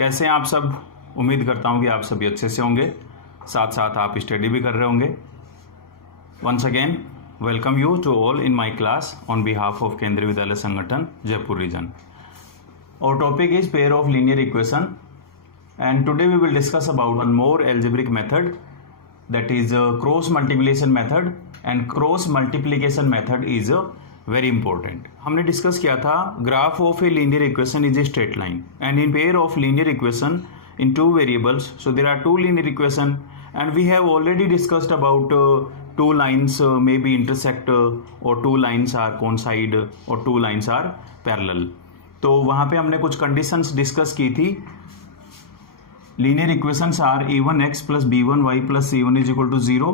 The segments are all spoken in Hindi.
कैसे हैं आप सब? उम्मीद करता हूं कि आप सभी अच्छे से होंगे, साथ साथ आप स्टडी भी कर रहे होंगे। Once again welcome you to all in my class on behalf of Kendriya Vidyalaya Sangathan Jaipur region. Our topic is pair of linear equation, and today we will discuss about one more algebraic method, that is cross multiplication method, and cross multiplication method is very important. हमने डिस्कस किया था graph of a linear equation is a straight line and in pair of linear equation in two variables, so there are two linear equation and we have already discussed about two lines maybe intersect or two lines are coincide or two lines are parallel. तो वहाँ पे हमने कुछ conditions discuss की थी. Linear equations are a1x plus b1y plus c1 is equal to 0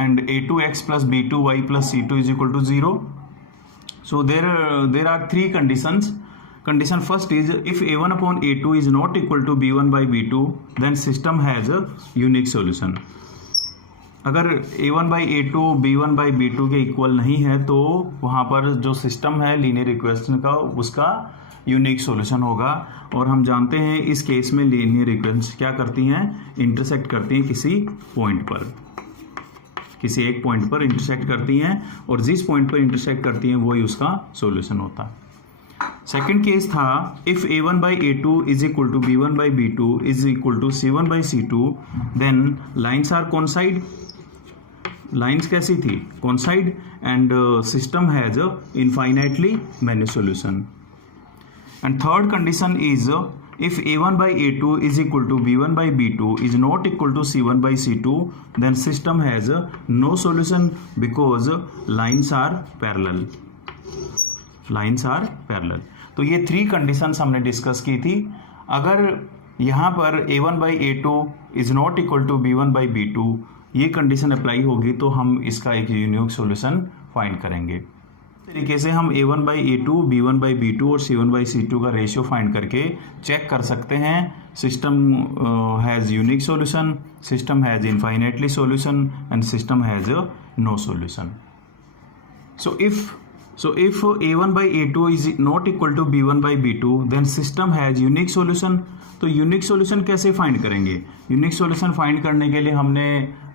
and a2x plus b2y plus c2 is equal to 0. So there are three conditions. Condition first is if a1 upon a2 is not equal to b1 by b2 then system has a unique solution. अगर a1 by a2 b1 by b2 के इक्वल नहीं है तो वहाँ पर जो सिस्टम है लीनियर इक्वेशन का उसका यूनिक सॉल्यूशन होगा। और हम जानते हैं इस केस में लीनियर इक्वेशंस क्या करती हैं, इंटरसेक्ट करती हैं किसी पॉइंट पर, किसी एक पॉइंट पर इंटरसेक्ट करती हैं और जिस पॉइंट पर इंटरसेक्ट करती हैं वही उसका सॉल्यूशन होता है। सेकेंड केस था if a1 by a2 is equal to b1 by b2 is equal to c1 by c2 then lines are coincide. Lines कैसी थी, coincide and system has infinitely many solution. And third condition is if a1 by a2 is equal to b1 by b2 is not equal to c1 by c2 then system has no solution because lines are parallel. Lines are parallel. तो ये थ्री कंडीशंस हमने डिस्कस की थी। अगर यहाँ पर a1 by a2 is not equal to b1 by b2 ये कंडीशन अप्लाई होगी तो हम इसका एक यूनिक सॉल्यूशन फाइंड करेंगे। इस तरीके से हम a1 by a2, b1 by b2 और c1 बाई c2 का रेशियो फाइंड करके चेक कर सकते हैं system has unique solution, system has infinitely solution and system has no solution. So if a1 by a2 is not equal to b1 by b2 then system has unique solution. तो यूनिक सॉल्यूशन कैसे फाइंड करेंगे? यूनिक सॉल्यूशन फाइंड करने के लिए हमने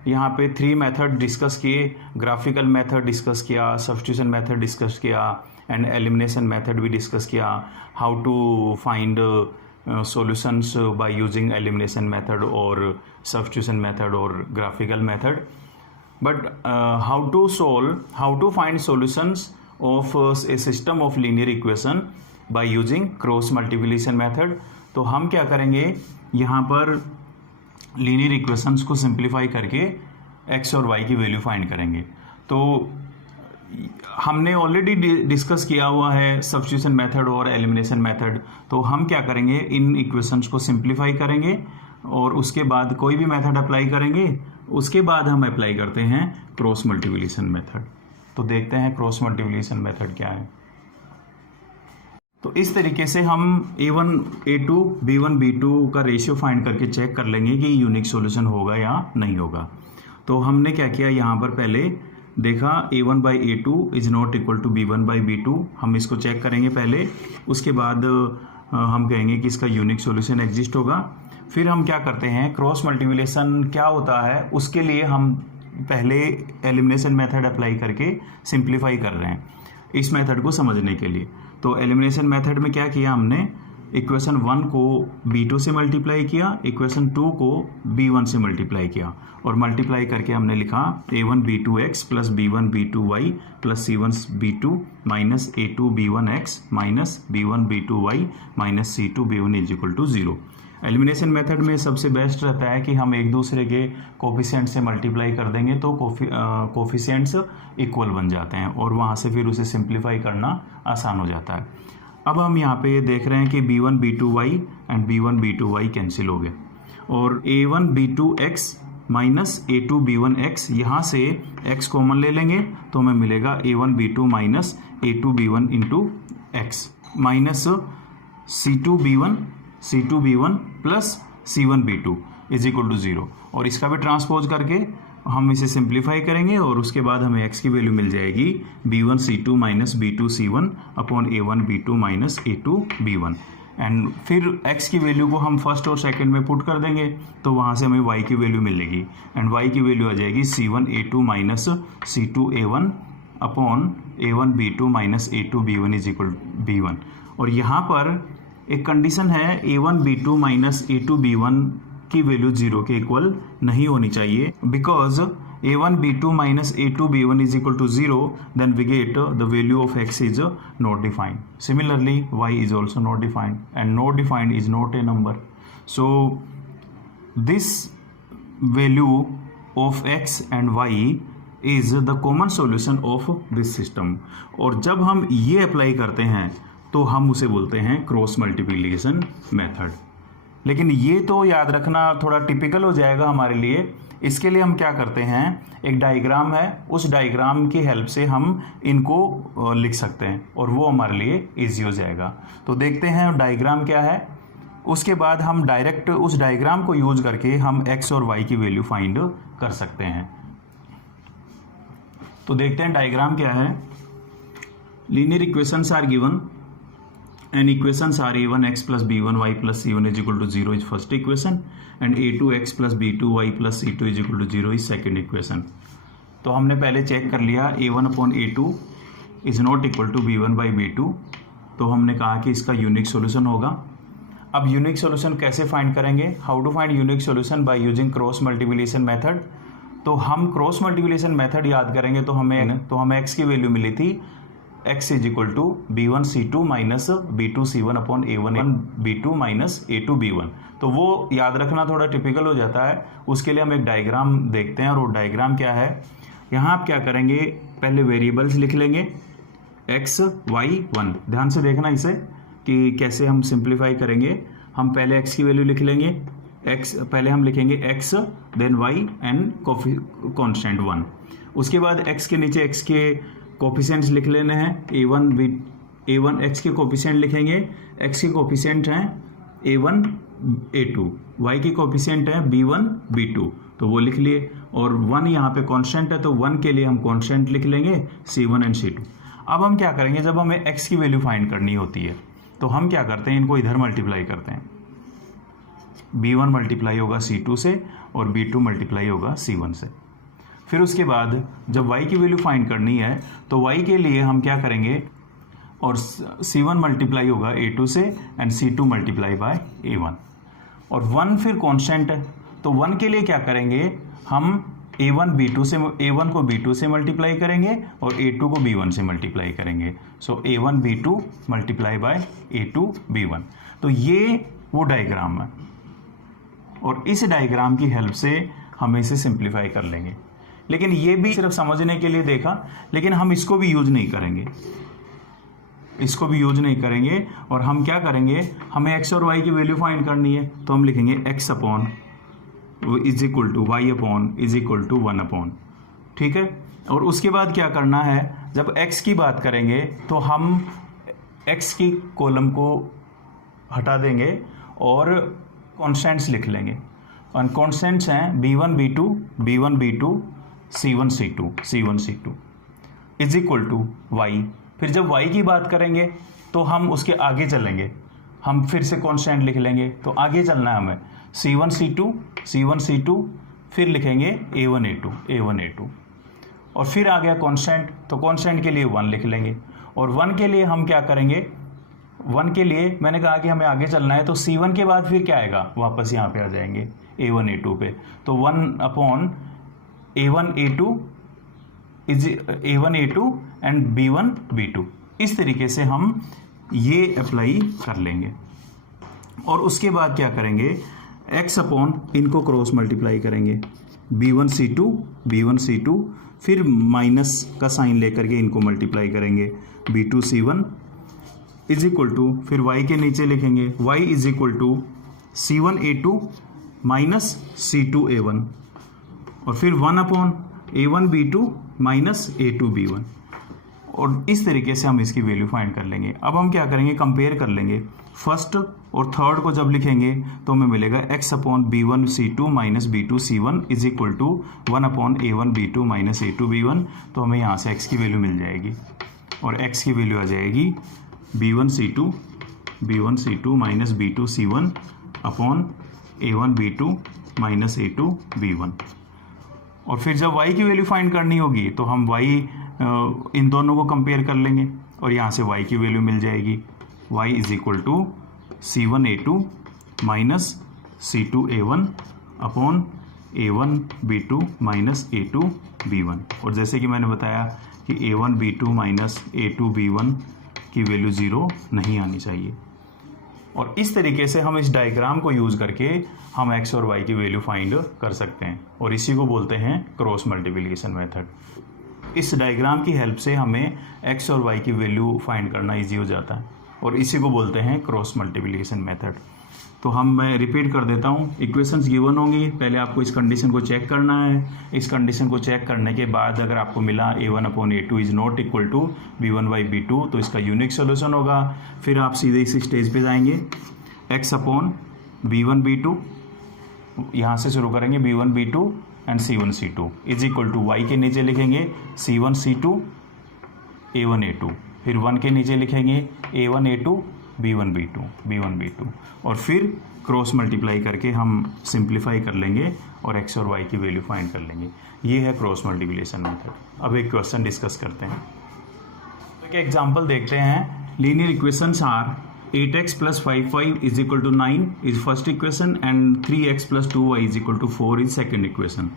यहाँ पे थ्री मेथड डिस्कस किए। ग्राफिकल मेथड डिस्कस किया, सब्स्टिट्यूशन मेथड डिस्कस किया एंड एलिमिनेशन मेथड भी डिस्कस किया। How to find solutions by using elimination method और सब्स्टिट्यूशन मेथड और graphical method. But how to find solutions of a system of linear equation by using cross multiplication method. तो हम क्या करेंगे, यहाँ पर लीनियर इक्वेशंस को सिंप्लीफाई करके x और y की वैल्यू फाइंड करेंगे। तो हमने ऑलरेडी डिस्कस किया हुआ है सब्स्टिट्यूशन मेथड और एलिमिनेशन मेथड। तो हम क्या करेंगे, इन इक्वेशंस को सिंप्लीफाई करेंगे और उसके बाद कोई भी मेथड अप्लाई करेंगे, उसके बाद हम अप्लाई करते हैं क्रॉस मल्टीप्लिकेशन मेथड। तो देखते हैं क्रॉस मल्टीप्लिकेशन मेथड क्या है। तो इस तरीके से हम a1 a2 b1 b2 का रेशियो फाइंड करके चेक कर लेंगे कि यूनिक सॉल्यूशन होगा या नहीं होगा। तो हमने क्या किया, यहाँ पर पहले देखा a1 by a2 is not equal to b1 by b2, हम इसको चेक करेंगे पहले, उसके बाद हम कहेंगे कि इसका यूनिक सॉल्यूशन एग्जिस्ट होगा। फिर हम क्या करते हैं, क्रॉस मल्टीप्लिकेशन क्या होता है उसके लिए हम पहले एलिमिनेशन मेथड अप्लाई करके सिंप्लीफाई कर रहे हैं इस मेथड को समझने के लिए। तो एलिमिनेशन मेथड में क्या किया, हमने इक्वेशन 1 को b2 से मल्टीप्लाई किया, इक्वेशन 2 को b1 से मल्टीप्लाई किया और मल्टीप्लाई करके हमने लिखा a1 b2x plus b1 b2y plus c1 b2 minus a2 b1x minus b1 b2y minus c2 b1 is equal to 0। Elimination method में सबसे बेस्ट रहता है कि हम एक दूसरे के कोफिशिएंट से मल्टीप्लाई कर देंगे तो कोफिशिएंट्स इक्वल बन जाते हैं और वहाँ से फिर उसे सिंप्लीफाई करना आसान हो जाता है। अब हम यहाँ पे देख रहे हैं कि b1 b2y and b1 b2y cancel हो गए और a1 b2x minus a2 b1x, यहाँ से x कॉमन ले लेंगे तो हमें मिलेगा a1 b2 minus a2 b1 into x minus c2 b1 plus c1 b2 is equal to 0 और इसका भी ट्रांसपोज करके हम इसे सिंप्लीफाई करेंगे और उसके बाद हमें x की वैल्यू मिल जाएगी b1 c2 minus b2 c1 upon a1 b2 minus a2 b1। And फिर x की वैल्यू को हम फर्स्ट और सेकंड में पुट कर देंगे तो वहाँ से हमें y की वैल्यू मिलेगी एंड y की वैल्यू आ जाएगी C1a2 minus C2a1 upon A1b2 minus A2b1 is equal b1। और यहाँ पर एक कंडीशन है A1b2 माइनस A2b1 की वैल्यू 0 के इक्वल नहीं होनी चाहिए because A1b2 minus A2b1 is equal to 0, then we get the value of x is not defined. Similarly, y is also not defined, and not defined is not a number. So, this value of x and y is the common solution of this system. और जब हम ये अप्लाई करते हैं तो हम उसे बोलते हैं क्रॉस मल्टीप्लिकेशन मेथड। लेकिन ये तो याद रखना थोड़ा टिपिकल हो जाएगा हमारे लिए। इसके लिए हम क्या करते हैं, एक डायग्राम है, उस डायग्राम की हेल्प से हम इनको लिख सकते हैं और वो हमारे लिए इजी हो जाएगा। तो देखते हैं डायग्राम क्या है, उसके बाद हम डायरेक्ट उस डायग्राम को यूज करके हम x और y की वैल्यू फाइंड कर सकते हैं। तो देखते हैं डायग्राम क्या है। Linear equations are given and equations are a1x plus b1y plus c1 is equal to 0 is first equation and a2x plus b2y plus c2 is equal to 0 is second equation। तो हमने पहले चेक कर लिया a1 upon a2 is not equal to b1 by b2, तो हमने कहा कि इसका यूनिक सॉल्यूशन होगा। अब यूनिक सॉल्यूशन कैसे फाइंड करेंगे, how to find unique solution by using cross multiplication method. तो हम क्रॉस मल्टीप्लिकेशन मेथड याद करेंगे तो हमें x की वैल्यू मिली थी x is equal to b1c2 minus b2c1 upon a1b2 minus a2b1। तो वो याद रखना थोड़ा टिपिकल हो जाता है। उसके लिए हम एक डायग्राम देखते हैं और वो डायग्राम क्या है। यहाँ आप क्या करेंगे, पहले वेरिएबल्स लिख लेंगे x y 1। ध्यान से देखना इसे कि कैसे हम सिंप्लीफाई करेंगे। हम पहले x की वैल्यू लिख लेंगे, पहले हम लिखेंगे x then y and constant 1। उसके बाद x के नीचे x के कोफिशिएंट्स लिख लेने हैं। a1 x के कोफिशिएंट लिखेंगे, x के कोफिशिएंट हैं a1 a2, y के कोफिशिएंट हैं b1 b2, तो वो लिख लिए। और 1 यहाँ पे कांस्टेंट है तो 1 के लिए हम कांस्टेंट लिख लेंगे c1 एंड c2। अब हम क्या करेंगे, जब हमें x की वैल्यू फाइंड करनी होती है तो हम क्या करते हैं, इनको इधर मल्टीप्लाई करते हैं। b1 मल्टीप्लाई होगा c2 से और b2 मल्टीप्लाई होगा c1 से। फिर उसके बाद जब y की वैल्यू फाइंड करनी है तो y के लिए हम क्या करेंगे, और c1 मल्टीप्लाई होगा a2 से and c2 multiply by a1, और 1 फिर कांस्टेंट है तो 1 के लिए क्या करेंगे, हम a1 को b2 से मल्टीप्लाई करेंगे और a2 को b1 से मल्टीप्लाई करेंगे। सो a1 b2 multiply by a2 b1। तो ये वो डायग्राम है और इस डायग्राम की हेल्प से हम इसे सिंप्लीफाई कर लेंगे। लेकिन ये भी सिर्फ समझने के लिए देखा, लेकिन हम इसको भी यूज नहीं करेंगे, और हम क्या करेंगे, हमें x और y की वैल्यू फाइंड करनी है तो हम लिखेंगे x upon is equal to y upon is equal to 1 upon, ठीक है। और उसके बाद क्या करना है, जब x की बात करेंगे तो हम x की कॉलम को हटा देंगे और कॉन्स्टेंट्स लिख लेंगे। और कॉन्स्टेंट्स हैं b1 b2 c1 c2 is equal to y। फिर जब y की बात करेंगे तो हम उसके आगे चलेंगे, हम फिर से कांस्टेंट लिख लेंगे। तो आगे चलना है हमें c1 c2 फिर लिखेंगे a1 a2 और फिर आ गया कांस्टेंट, तो कांस्टेंट के लिए 1 लिख लेंगे। और 1 के लिए हम क्या करेंगे, 1 के लिए मैंने कहा कि हमें आगे चलना है तो c1 के बाद फिर क्या आएगा, वापस यहाँ पे आ जाएंगे a1 a2 पे। तो 1 upon a1 a2 and b1 b2। इस तरीके से हम ये अप्लाई कर लेंगे। और उसके बाद क्या करेंगे, x अपॉन इनको क्रॉस मल्टीप्लाई करेंगे, b1 c2 फिर माइनस का साइन लेकर के इनको मल्टीप्लाई करेंगे, b2 c1 is equal to, फिर y के नीचे लिखेंगे y is equal to c1 a2 minus c2 a1, और फिर 1 upon a1 b2 minus a2 b1। और इस तरीके से हम इसकी वैल्यू फाइंड कर लेंगे। अब हम क्या करेंगे, कंपेयर कर लेंगे। फर्स्ट और थर्ड को जब लिखेंगे तो हमें मिलेगा x upon b1 c2 minus b2 c1 is equal to 1 upon a1 b2 minus a2 b1। तो हमें यहाँ से x की वैल्यू मिल जाएगी और x की वैल्यू आ जाएगी b1 c2 B1 C2 minus B2 C1 upon A1 B2 minus A2 B1। और फिर जब y की वैल्यू फाइंड करनी होगी तो हम y इन दोनों को कंपेयर कर लेंगे और यहाँ से y की वैल्यू मिल जाएगी। y is equal to C1 A2 minus C2 A1 upon A1 B2 minus A2 B1। और जैसे कि मैंने बताया कि A1 B2 minus A2 B1 की वैल्यू 0 नहीं आनी चाहिए। और इस तरीके से हम इस डायग्राम को यूज़ करके हम x और y की वैल्यू फाइंड कर सकते हैं और इसी को बोलते हैं क्रॉस मल्टीप्लिकेशन मेथड। इस डायग्राम की हेल्प से हमें x और y की वैल्यू फाइंड करना इजी हो जाता है और इसी को बोलते हैं क्रॉस मल्टीप्लिकेशन मेथड। तो मैं रिपीट कर देता हूँ, इक्वेशंस गिवन होंगी, पहले आपको इस कंडीशन को चेक करना है। इस कंडीशन को चेक करने के बाद अगर आपको मिला A1 upon A2 is not equal to B1 by B2 तो इसका यूनिक सोल्यूशन होगा। फिर आप सीधे इस स्टेज पे जाएंगे, x अपॉन B1 B2, यहाँ से शुरू करेंगे B1 B2 and C1 C2 is equal to y के नीचे लिखेंगे C1 C2 A1 A2, फिर 1 के नीचे लिखेंगे A1 A2 B1 B2 और फिर क्रॉस मल्टीप्लाई करके हम सिंप्लीफाई कर लेंगे और x और y की वैल्यू फाइंड कर लेंगे। ये है क्रॉस मल्टीप्लिकेशन मेथड। अब एक क्वेश्चन डिस्कस करते हैं। तो एक एग्जांपल देखते हैं। Linear equations are 8x plus 5y is equal to 9 is first equation and 3x plus 2y is equal to 4 is second equation.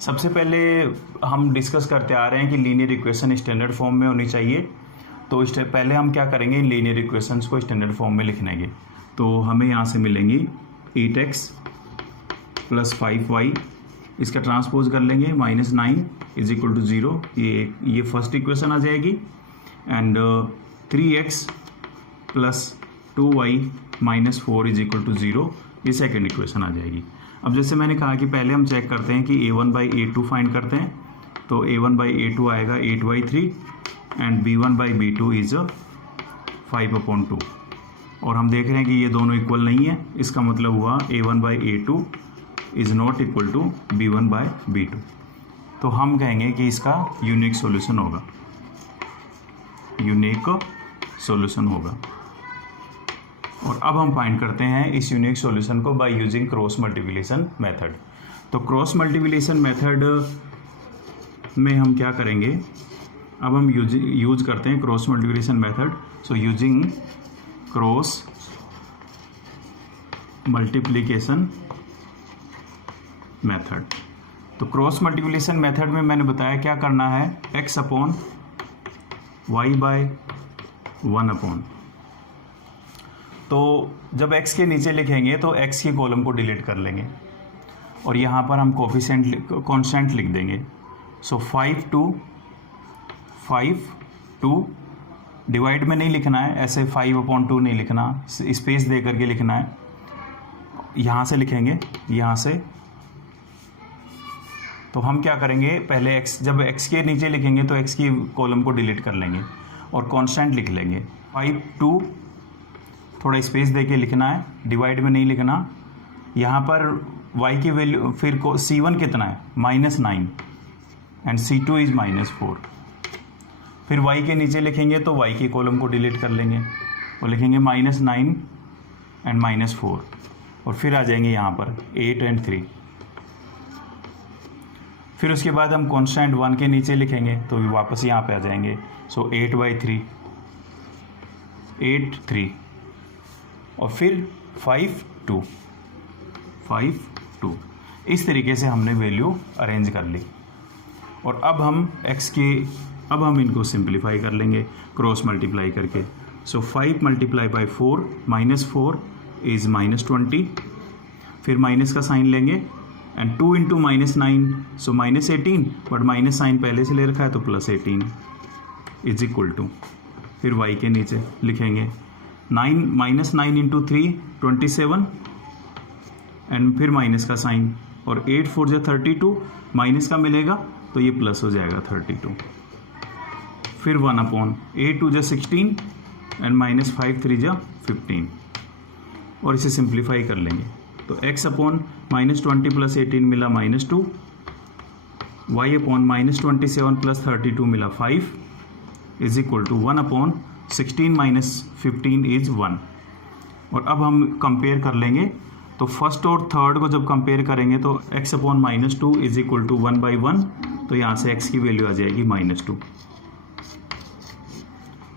सबसे पहले हम डिस्कस करते आ रहे हैं कि लीनियर इक्वेशन स्टैंडर्ड फॉर्म में होनी चाहिए। तो पहले हम क्या करेंगे, इन लीनियर इक्वेशंस को स्टैंडर्ड फॉर्म में लिख लेंगे। तो हमें यहाँ से मिलेंगी 8x प्लस 5y, इसका ट्रांसपोज कर लेंगे माइनस 9 इज इक्वल टू 0, ये फर्स्ट इक्वेशन आ जाएगी। And 3x plus 2y minus 4 is equal to 0, ये सेकेंड इक्वेशन आ जाएगी। अब जैसे मैंने कहा कि पहले हम चेक करते हैं कि A1 बाई A2 फाइंड करते हैं। तो A1 बाई A2 आएगा 8/3 and B1 by B2 is 5/2 और हम देख रहे हैं कि ये दोनों इक्वल नहीं है। इसका मतलब हुआ A1 by A2 is not equal to B1 by B2। तो हम कहेंगे कि इसका यूनिक सॉल्यूशन होगा, यूनिक सॉल्यूशन होगा। और अब हम फाइंड करते हैं इस यूनिक सॉल्यूशन को by using cross multiplication method. तो क्रॉस मल्टीप्लिकेशन मेथड में हम क्या करेंगे, अब हम यूज करते हैं cross multiplication method. So using cross multiplication method. तो क्रॉस मल्टीप्लिकेशन मेथड में मैंने बताया क्या करना है, x upon y by 1 upon. तो जब x के नीचे लिखेंगे तो x के कॉलम को डिलीट कर लेंगे और यहाँ पर हम कोफिशिएंट कांस्टेंट लिख देंगे। सो 5/2 डिवाइड में नहीं लिखना है, ऐसे 5/2 नहीं लिखना, स्पेस दे करके लिखना है। यहाँ से लिखेंगे, यहाँ से। तो हम क्या करेंगे, पहले x, जब x के नीचे लिखेंगे तो x की कॉलम को डिलीट कर लेंगे और कांस्टेंट लिख लेंगे। 5/2 थोड़ा स्पेस दे के लिखना है, डिवाइड में नहीं लिखना। यहाँ पर y की वैल्यू, फिर C1 कितना है -9 एंड C2 इज -4। फिर y के नीचे लिखेंगे तो y की कॉलम को डिलीट कर लेंगे और लिखेंगे -9 एंड -4 और फिर आ जाएंगे यहाँ पर 8 एंड 3। फिर उसके बाद हम कांस्टेंट 1 के नीचे लिखेंगे तो वापस यहाँ पे आ जाएंगे। सो 8/3 8 3 और फिर 5/2 इस तरीके से हमने वैल्यू अरेंज कर ली। और अब हम इनको सिंप्लीफाई कर लेंगे क्रॉस मल्टीप्लाई करके। सो 5 मल्टीप्लाई बाई 4 -4 इज -20, फिर माइनस का साइन लेंगे and 2 into -9 so -18, but minus sign पहले से ले रखा है तो +18 इज इक्वल टू, फिर y के नीचे लिखेंगे 9 इंटू 3 27 एंड फिर माइनस का साइन और 8 4 जा 32, माइनस का मिलेगा तो ये प्लस हो जाएगा 32। फिर 1 अपॉन 8 2 जा 16 एंड -5 3 जा 15 और इसे सिंप्लीफाई कर लेंगे तो x अपॉन -20 + 18 मिला -2, y अपॉन -27 + 32 मिला 5 is equal to 1 upon 16 - 15 is 1। और अब हम कंपेयर कर लेंगे। तो फर्स्ट और थर्ड को जब कंपेयर करेंगे तो x upon -2 is equal to 1/1, तो यहाँ से x की वैल्यू आ जाएगी -2।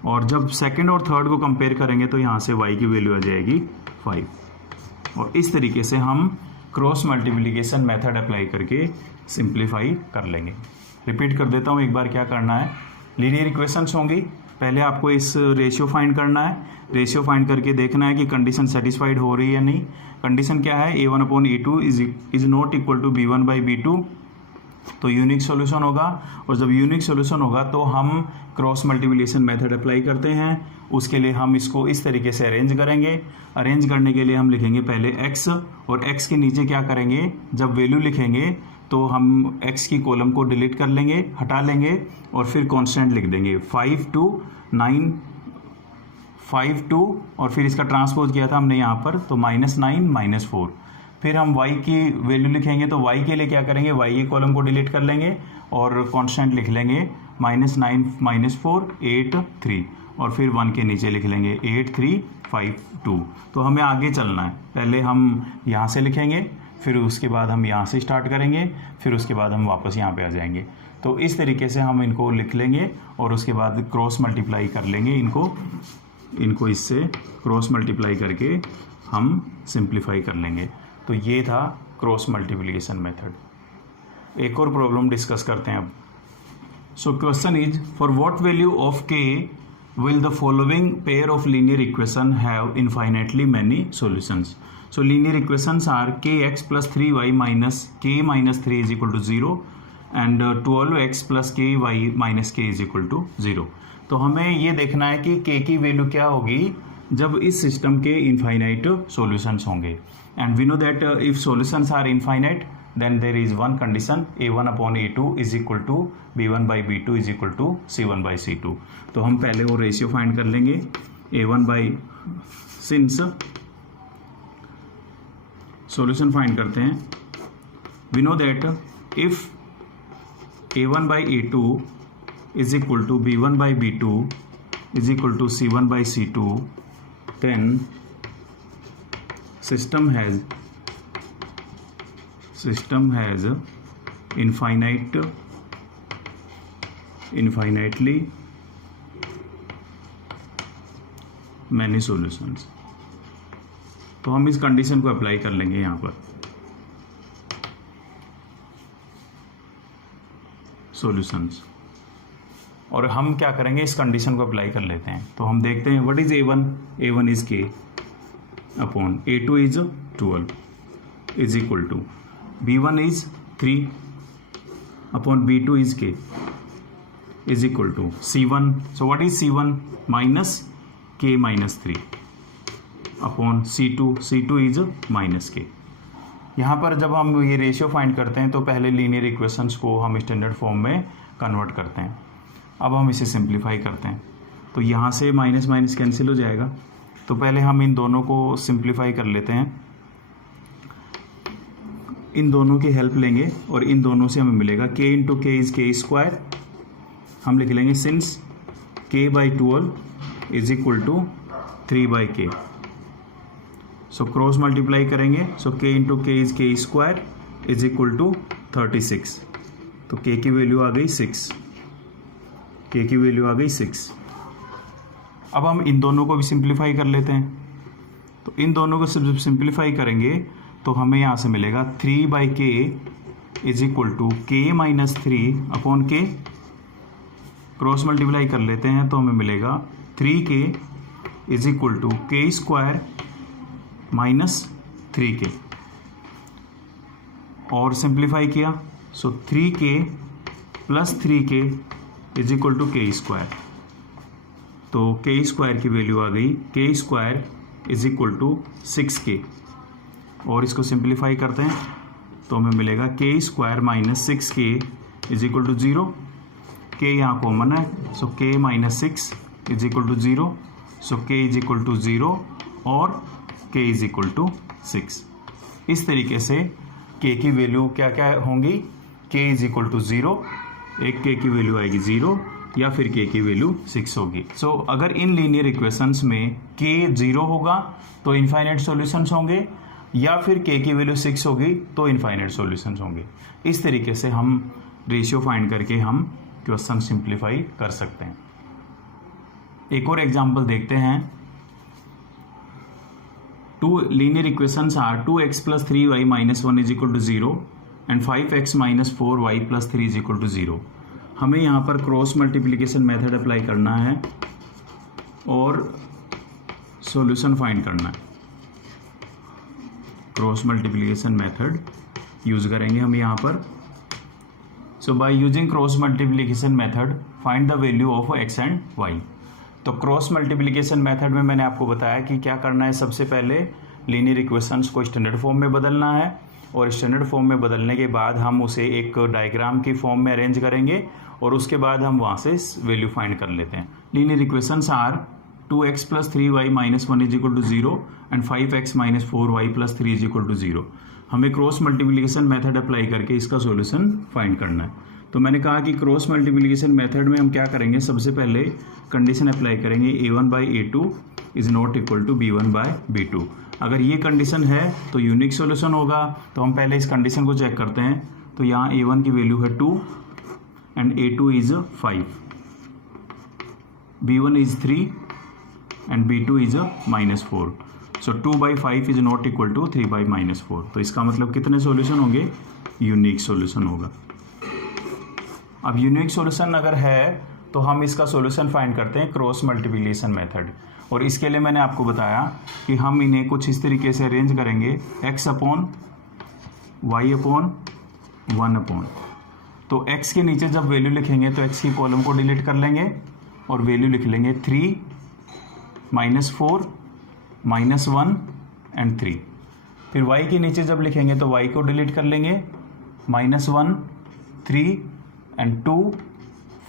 और जब सेकंड और थर्ड को कंपेयर करेंगे तो यहाँ से y की वैल्यू आ जाएगी 5। और इस तरीके से हम क्रॉस मल्टीप्लिकेशन मेथड अप्लाई करके सिंप्लीफाई कर लेंगे। रिपीट कर देता हूँ एक बार क्या करना है। लीनियर इक्वेशंस होंगी, पहले आपको इस रेशियो फाइंड करना है। रेशियो फाइंड करके देखना है कि कंडीशन सेटिस्फाइड हो रही है या नहीं। कंडीशन क्या है, a1/a2 is not equal to b1/b2, तो यूनिक सॉल्यूशन होगा। और जब यूनिक सॉल्यूशन होगा तो हम क्रॉस मल्टीप्लिकेशन मेथड अप्लाई करते हैं। उसके लिए हम इसको इस तरीके से अरेंज करेंगे। अरेंज करने के लिए हम लिखेंगे पहले x, और x के नीचे क्या करेंगे, जब वैल्यू लिखेंगे तो हम x की कॉलम को डिलीट कर लेंगे, हटा लेंगे, और फिर कांस्टेंट लिख देंगे 5 to 9, 5 to, और फिर इसका ट्रांसपोज किया था हमने यहाँ पर, तो -9 -4। फिर हम y की वैल्यू लिखेंगे, तो y के लिए क्या करेंगे, y की कॉलम को डिलीट कर लेंगे और कांस्टेंट लिख लेंगे -9 -4 8 3, और फिर 1 के नीचे लिख लेंगे 8 3 5 2। तो हमें आगे चलना है, पहले हम यहाँ से लिखेंगे, फिर उसके बाद हम यहाँ से स्टार्ट करेंगे, फिर उसके बाद हम वापस यहाँ पे आ जाएंगे। तो इस तरीके से हम इनको लिख लेंगे और उसके बाद क्रॉस मल्टीप्लाई कर लेंगे इनको इससे क्रॉस मल्टीप्लाई करके हम सिंप्लीफाई कर लेंगे। तो ये था क्रॉस मल्टीप्लिकेशन मेथड। एक और प्रॉब्लम डिस्कस करते हैं अब। So question is, for what value of k will the following pair of linear equation have infinitely many solutions? So linear equations are kx plus 3y minus k minus 3 is equal to 0 and 12x plus ky minus k is equal to 0. तो हमें ये देखना है कि k की वैल्यू क्या होगी जब इस सिस्टम के इनफाइनाइट सॉल्यूशंस होंगे। And we know that if solutions are infinite then there is one condition, a1/a2 is equal to b1/b2 is equal to c1/c2। तो हम पहले वो रेशियो फाइंड कर लेंगे सिंस सॉल्यूशन फाइंड करते हैं। We know that if a1/a2 is equal to b1/b2 is equal to c1/c2, then system has infinitely many solutions। तो हम इस कंडीशन को अप्लाई कर लेंगे यहाँ पर सॉल्यूशंस, और हम क्या करेंगे, इस कंडीशन को अप्लाई कर लेते हैं। तो हम देखते हैं what is a1 is k upon a2 is 12 is equal to b1 is 3 upon b2 is k is equal to c1। so what is c1? minus k minus 3 upon c2 is minus k। यहाँ पर जब हम ये रेशियो फाइंड करते हैं तो पहले लीनियर इक्वेशंस को हम स्टैंडर्ड फॉर्म में कन्वर्ट करते हैं। अब हम इसे सिंप्लीफाई करते हैं, तो यहाँ से माइनस माइनस कैंसिल हो जाएगा। तो पहले हम इन दोनों को सिंप्लीफाई कर लेते हैं, इन दोनों की हेल्प लेंगे और इन दोनों से हमें मिलेगा k into k is k square. हम लिख लेंगे since k/12 is equal to 3/k। So cross multiply करेंगे, so k into k is k square is equal to 36। तो k की वैल्यू आ गई 6, k की वैल्यू आ गई 6। अब हम इन दोनों को भी सिंप्लीफाई कर लेते हैं। तो इन दोनों को सिंप्लीफाई करेंगे तो हमें यहाँ से मिलेगा 3/k is equal to k minus 3 upon k। Cross multiply कर लेते हैं तो हमें मिलेगा 3k is equal to k square minus 3k। और सिंप्लीफाई किया, so 3k plus 3k is equal to k square. तो k स्क्वायर की वैल्यू आ गई k square is equal to 6k। और इसको सिंप्लीफाई करते हैं तो हमें मिलेगा k square minus 6k is equal to 0। k यहाँ कॉमन है, so k minus 6 is equal to 0, so k is equal to 0 और k इज इक्वल टू 6। इस तरीके से k की वैल्यू क्या क्या होंगी, k इज इक्वल टू 0, एक k की वैल्यू आएगी 0, या फिर k की वैल्यू 6 होगी। सो अगर इन लीनियर इक्वेशंस में k 0 होगा तो इनफाइनाइट सॉल्यूशंस होंगे, या फिर k की वैल्यू 6 होगी तो इनफाइनाइट सॉल्यूशंस होंगे। इस तरीके से हम रेशियो फाइंड करके हम क्वेश्चन सिंप्लीफाई कर सकते हैं। एक और एग्जांपल देखते हैं। Two linear equations are 2x + 3y - 1 = 0 and 5x - 4y + 3 = 0। हमें यहाँ पर क्रॉस मल्टीप्लिकेशन मेथड अप्लाई करना है और सॉल्यूशन फाइंड करना है। क्रॉस मल्टीप्लिकेशन मेथड यूज करेंगे हम यहाँ पर। So by using cross multiplication method find the value of x and y। तो क्रॉस मल्टीप्लिकेशन मेथड में मैंने आपको बताया कि क्या करना है। सबसे पहले लीनियर इक्वेशंस को स्टैंडर्ड फॉर्म में बदलना है, और स्टैंडर्ड फॉर्म में बदलने के बाद हम उसे एक डायग्राम की फॉर्म में अरेंज करेंगे, और उसके बाद हम वहाँ से वैल्यू फाइंड कर लेते हैं। Linear equations are 2x + 3y - 1 = 0 and 5x - 4y + 3 = 0। हमें क्रॉस मल्टीप्लिकेशन मेथड अप्लाई करके इसका सॉल्यूशन फाइंड करना है। तो मैंने कहा कि क्रॉस मल्टीप्लिकेशन मेथड में हम क्या करेंगे, सबसे पहले कंडीशन अप्लाई करेंगे a1/a2 is not equal to b1/b2। अगर ये कंडीशन है तो यूनिक सॉल्यूशन होगा। तो हम पहले इस कंडीशन को चेक करते हैं। तो यहाँ a1 की वैल्यू है 2 and a2 is 5, b1 is 3 and b2 is -4। So 2/5 is not equal to 3/-4। तो इसका मतलब कितने सॉल्यूशन होंगे, यूनिक सॉल्यूशन होगा। अब यूनिक सॉल्यूशन अगर है तो हम इसका सॉल्यूशन फाइंड करते हैं क्रॉस मल्टीप्लिकेशन मेथड। और इसके लिए मैंने आपको बताया कि हम इन्हें कुछ इस तरीके से अरेंज करेंगे, x/y/1/। तो x के नीचे जब वैल्यू लिखेंगे तो x की कॉलम को डिलीट कर लेंगे और वैल्यू लिख लेंगे 3 -4 -1 एंड 3। फिर y के नीचे जब लिखेंगे तो y को डिलीट कर लेंगे, -1 3 एंड 2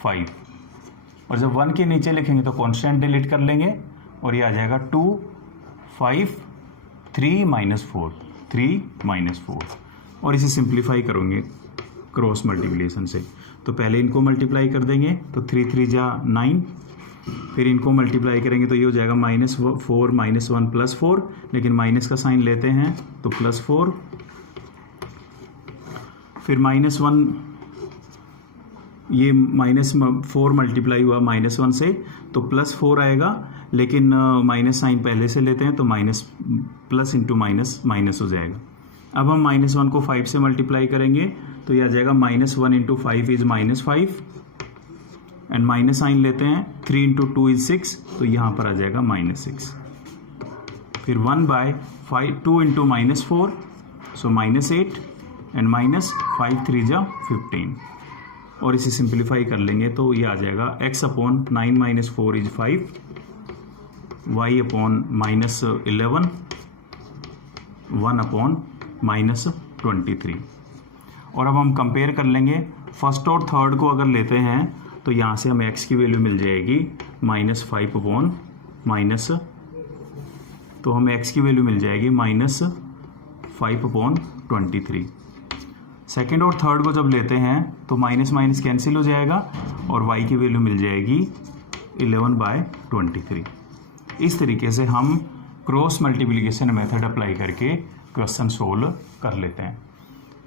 5। और जब 1 के नीचे लिखेंगे तो कांस्टेंट डिलीट कर लेंगे और ये आ जाएगा 2 5 3 -4 3 -4। और इसे सिंप्लीफाई करेंगे क्रॉस मल्टीप्लिकेशन से। तो पहले इनको मल्टीप्लाई कर देंगे तो 3 3 जा 9, फिर इनको मल्टीप्लाई करेंगे तो ये हो जाएगा -4 -1 +4, लेकिन माइनस का साइन लेते हैं तो +4, फिर -1, ये -4 मल्टीप्लाई हुआ -1 से तो +4 आएगा, लेकिन माइनस साइन पहले से लेते हैं तो प्लस इंटू माइनस हो जाएगा। अब हम -1 को 5 से मल्टीप्लाई करेंगे तो यह आ जाएगा -1 × 5 इज -5 एंड माइनस साइन लेते हैं, 3 × 2 इज 6, तो यहाँ पर आ जाएगा -6। फिर 1/5 2 × -4 सो -8 एंड -5 3 जा 15। और इसे सिंप्लीफाई कर लेंगे तो ये आ जाएगा x/9 - 4 इज 5, y/-11 1/-23। और अब हम कंपेयर कर लेंगे फर्स्ट और थर्ड को। अगर लेते हैं तो यहाँ से हमें x की वैल्यू मिल जाएगी -5/-, तो हमें x की वैल्यू मिल जाएगी -5/23। सेकेंड और थर्ड को जब लेते हैं तो माइनस माइनस कैंसिल हो जाएगा और y की वैल्यू मिल जाएगी 11/23। इस तरीके से हम क्रॉस मल्टीप्लिकेशन मेथड अप्लाई करके क्वेश्चन सोल्व कर लेते हैं।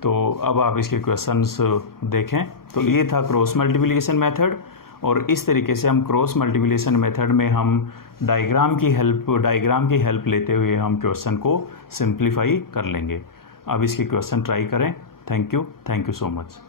तो अब आप इसके क्वेश्चंस देखें। तो ये था क्रॉस मल्टीप्लिकेशन मेथड, और इस तरीके से हम क्रॉस मल्टीप्लिकेशन मेथड में हम डायग्राम की हेल्प लेते हुए हम क्वेश्चन को सिंप्लीफाई कर लेंगे। अब इसके क्वेश्चन ट्राई करें। Thank you so much.